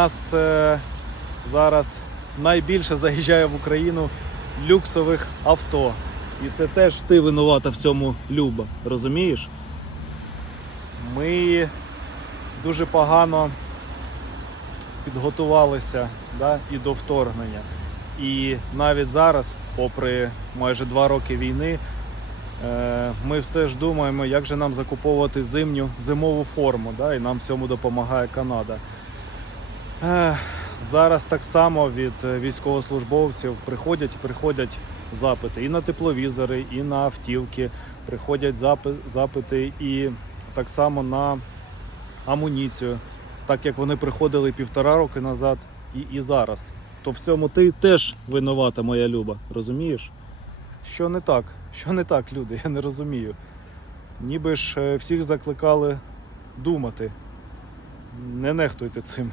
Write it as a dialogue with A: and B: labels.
A: нас е, зараз найбільше заїжджає в Україну люксових авто. І це теж ти винувата в цьому Люба, розумієш? Ми дуже погано підготувалися да, і до вторгнення. І навіть зараз, попри майже два роки війни, е, ми все ж думаємо, як же нам закуповувати зимню зимову форму. Да, і нам в цьому допомагає Канада. Зараз так само від е, військовослужбовців приходять приходять запити і на тепловізори, і на автівки. Приходять запи- запити і так само на амуніцію, так як вони приходили півтора роки назад і, і зараз. То в цьому ти теж винувата, моя Люба, розумієш? Що не так? Що не так, люди? Я не розумію. Ніби ж е, всіх закликали думати. Не нехтуйте цим.